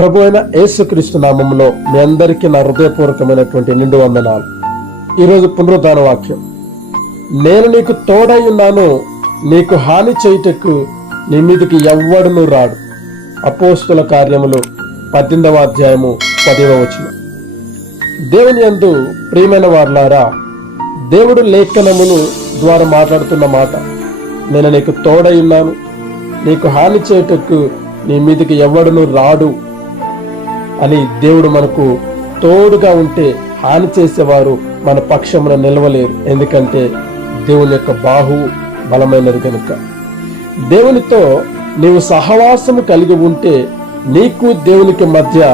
ప్రభు అయిన యేసుక్రీస్తు నామములో మీ అందరికీ నా హృదయపూర్వకమైనటువంటి నిండు వందనాలు. ఈరోజు పునరుద్ధాన వాక్యం, నేను నీకు తోడై ఉన్నాను, నీకు హాని చేయుటకు నీ మీదకి ఎవ్వడును రాడు. అపోస్తుల కార్యములు 18వ అధ్యాయము 10వ వచనం. దేవుని యందు ప్రియమైన వారులారా, దేవుడు లేఖనమును ద్వారా మాట్లాడుతున్న మాట, నేను నీకు తోడై ఉన్నాను, నీకు హాని చేయుటకు నీ మీదకి ఎవ్వడును రాడు అని దేవుడు మనకు తోడుగా ఉంటే హాని చేసేవారు మన పక్షమున నిలవలేరు. ఎందుకంటే దేవుని యొక్క బాహువు బలమైనది కనుక. దేవునితో నీవు సహవాసము కలిగి ఉంటే నీకు దేవునికి మధ్య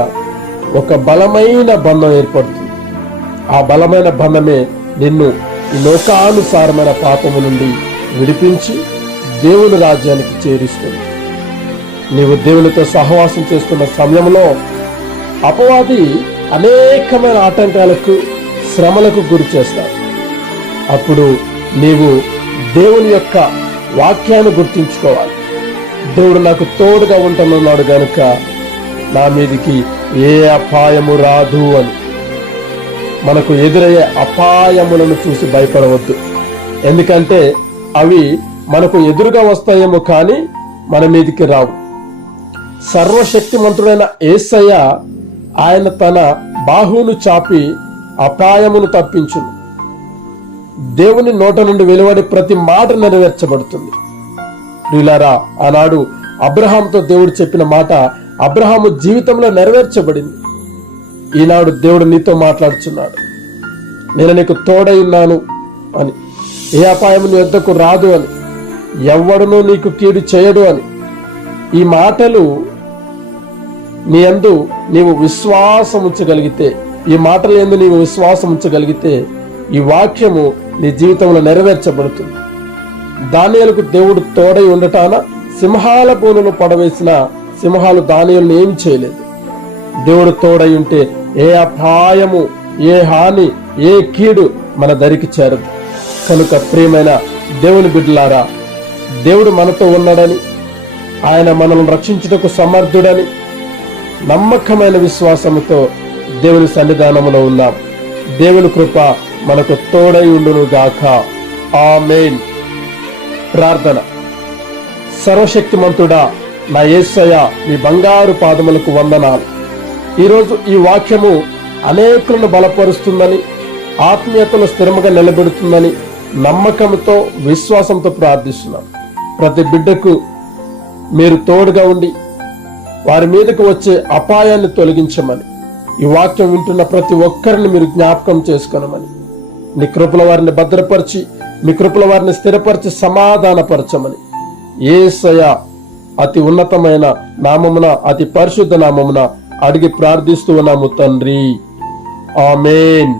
ఒక బలమైన బంధం ఏర్పడుతుంది. ఆ బలమైన బంధమే నిన్ను ఈ లోకానుసారమైన పాపము నుండి విడిపించి దేవుని రాజ్యానికి చేరుస్తుంది. నీవు దేవునితో సహవాసం చేస్తున్న సమయంలో అపవాది అనేకమైన ఆటంకాలకు, శ్రమలకు గురి చేస్తాడు. అప్పుడు నీవు దేవుని యొక్క వాక్యాన్ని గుర్తించుకోవాలి. దేవుడు నాకు తోడుగా ఉంటున్నాడు గనుక నా మీదికి ఏ అపాయము రాదు అని. మనకు ఎదురయ్యే అపాయములను చూసి భయపడవద్దు. ఎందుకంటే అవి మనకు ఎదురుగా వస్తాయేమో కానీ మన మీదికి రావు. సర్వశక్తిమంతుడైన యేసయ్య ఆయన తన బాహువును చాపి అపాయమును తప్పించును. దేవుని నోట నుండి వెలువడి ప్రతి మాట నెరవేర్చబడుతుంది. ప్రియులారా, ఆనాడు అబ్రహాముతో దేవుడు చెప్పిన మాట అబ్రహాము జీవితంలో నెరవేర్చబడింది. ఈనాడు దేవుడు నీతో మాట్లాడుచున్నాడు, నేను నీకు తోడై ఉన్నాను అని, ఏ అపాయము నీ వద్దకు రాదు అని, ఎవ్వడునూ నీకు కీడు చేయడు అని. ఈ మాటలు నీ యందు నీవు విశ్వాసం ఉంచగలిగితే, ఈ మాటల యందు నీవు విశ్వాసం ఉంచగలిగితే ఈ వాక్యము నీ జీవితంలో నెరవేర్చబడుతుంది. దానియేలుకు దేవుడు తోడై ఉండటాన సింహాల బోనును పడవేసిన సింహాలు దానియేలును ఏమి చేయలేదు. దేవుడు తోడై ఉంటే ఏ అపాయము, ఏ హాని, ఏ కీడు మన దరికి చేరదు. కనుక ప్రియమైన దేవుని బిడ్డలారా, దేవుడు మనతో ఉన్నాడని, ఆయన మనల్ని రక్షించుటకు సమర్థుడని నమ్మకమైన విశ్వాసముతో దేవుని సన్నిధానములో ఉన్నాం. దేవుని కృప మనకు తోడై ఉండును గాక. ఆమేన్. ప్రార్థన. సర్వశక్తిమంతుడా నా యేసయ్య, మీ బంగారు పాదములకు వందనాలు. ఈరోజు ఈ వాక్యము అనేకులను బలపరుస్తుందని, ఆత్మీయతను స్థిరముగా నిలబెడుతుందని నమ్మకంతో, విశ్వాసంతో ప్రార్థిస్తున్నాం. ప్రతి బిడ్డకు మీరు తోడుగా ఉండి వారి మీదకు వచ్చే అపాయాన్ని తొలగించమని, ఈ వాక్యం వింటున్న ప్రతి ఒక్కరిని మీరు జ్ఞాపకం చేసుకోనమని, నీ కృపల వారిని భద్రపరిచి, మీ కృపల వారిని స్థిరపరిచి సమాధానపరచమని యేసయ్య అతి ఉన్నతమైన నామమున, అతి పరిశుద్ధ నామమున అడిగి ప్రార్థిస్తూ ఉన్నాము తండ్రి. ఆమేన్.